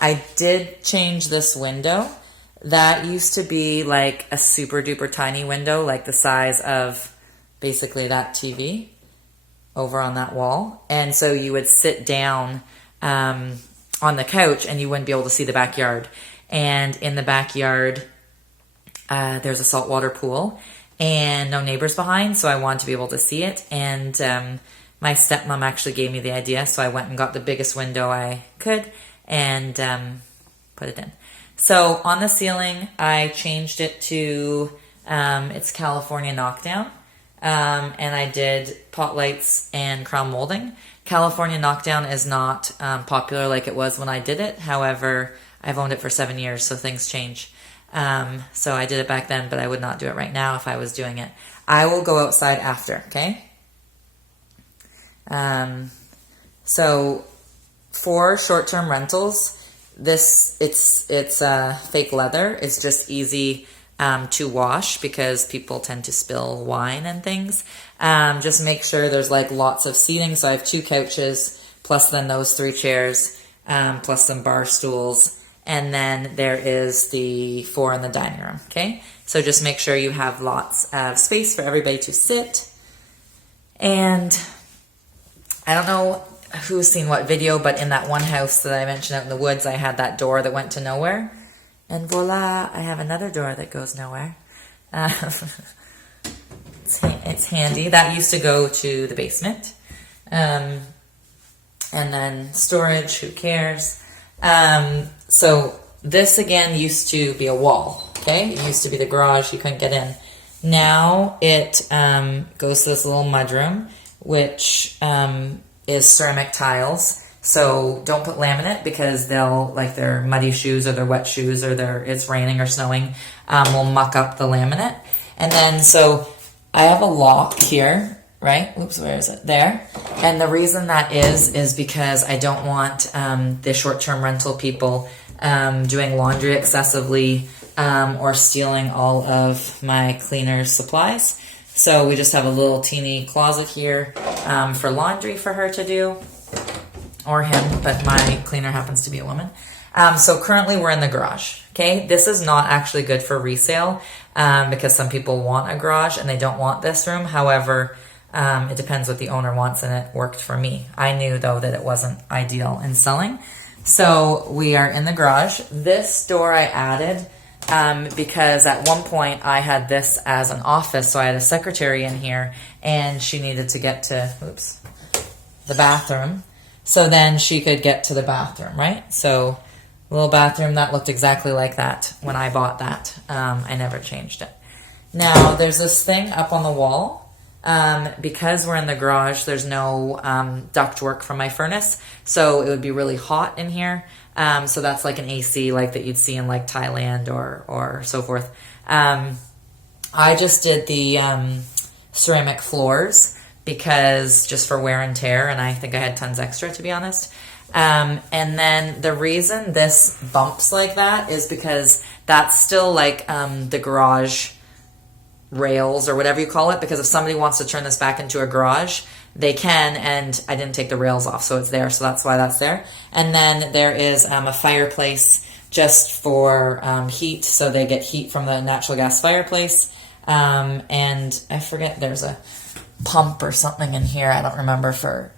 I did change this window. That used to be like a super duper tiny window, like the size of basically that TV over on that wall. And so you would sit down on the couch and you wouldn't be able to see the backyard. And in the backyard, there's a saltwater pool and no neighbors behind, so I wanted to be able to see it. And my stepmom actually gave me the idea, so I went and got the biggest window I could and put it in. So on the ceiling, I changed it to, it's California Knockdown, and I did pot lights and crown molding. California Knockdown is not popular like it was when I did it. However, I've owned it for 7 years, so things change. So I did it back then, but I would not do it right now if I was doing it. I will go outside after, okay? So for short-term rentals, it's fake leather. It's just easy to wash because people tend to spill wine and things. Just make sure there's like lots of seating. So I have 2 couches, plus then those 3 chairs, plus some bar stools. And then there is the 4 in the dining room, okay? So just make sure you have lots of space for everybody to sit. And I don't know who's seen what video, but in that one house that I mentioned out in the woods, I had that door that went to nowhere. And voila, I have another door that goes nowhere. It's handy. That used to go to the basement. And then storage, who cares? So this again used to be a wall, okay? It used to be the garage, you couldn't get in. Now it goes to this little mudroom, which is ceramic tiles. So don't put laminate because they'll, like their muddy shoes or their wet shoes or it's raining or snowing, will muck up the laminate. And then, so I have a lock here, right? Oops, where is it? There. And the reason that is because I don't want the short-term rental people doing laundry excessively or stealing all of my cleaner's supplies. So we just have a little teeny closet here for laundry for her to do, or him, but my cleaner happens to be a woman. So currently we're in the garage, okay? This is not actually good for resale because some people want a garage and they don't want this room. However, it depends what the owner wants, and it worked for me. I knew, though, that it wasn't ideal in selling. So we are in the garage. This door I added because at one point I had this as an office, so I had a secretary in here, and she needed to get to, the bathroom. So then she could get to the bathroom, right? So little bathroom that looked exactly like that when I bought that. I never changed it. Now there's this thing up on the wall. Because we're in the garage, there's no duct work from my furnace, so it would be really hot in here. So that's like an AC like that you'd see in like Thailand or so forth. I just did the ceramic floors because just for wear and tear, and I think I had tons extra, to be honest. And then the reason this bumps like that is because that's still like the garage rails or whatever you call it, because if somebody wants to turn this back into a garage, they can, and I didn't take the rails off, so it's there, so that's why that's there. And then there is a fireplace just for heat, so they get heat from the natural gas fireplace. And I forget, there's a pump or something in here, I don't remember, for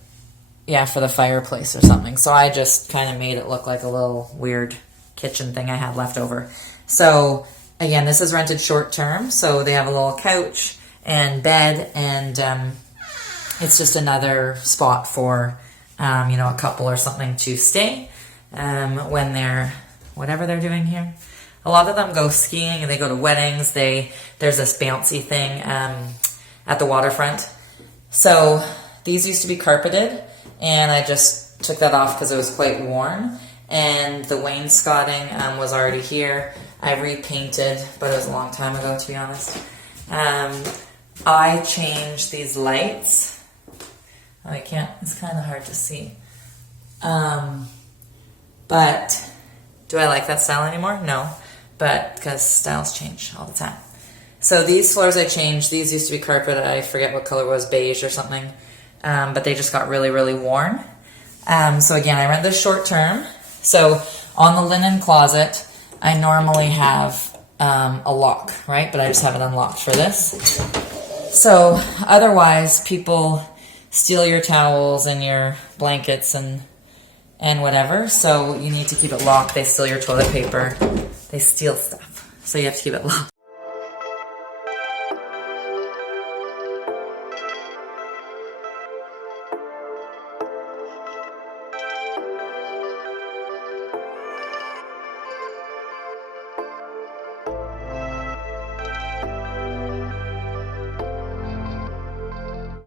the fireplace or something. So I just kind of made it look like a little weird kitchen thing I had left over. So again, this is rented short term, so they have a little couch and bed, and it's just another spot for, a couple or something to stay when they're, whatever they're doing here. A lot of them go skiing and they go to weddings. There's this bouncy thing at the waterfront. So these used to be carpeted, and I just took that off because it was quite worn, and the wainscoting was already here. I repainted, but it was a long time ago, to be honest. I changed these lights. Oh, I can't, it's kind of hard to see. But do I like that style anymore? No, but because styles change all the time. So these floors I changed. These used to be carpet. I forget what color it was, beige or something. But they just got really, really worn. So again, I rent this short term. So On the linen closet, I normally have a lock, right? But I just have it unlocked for this. So otherwise, people steal your towels and your blankets and whatever. So you need to keep it locked. They steal your toilet paper. They steal stuff. So you have to keep it locked.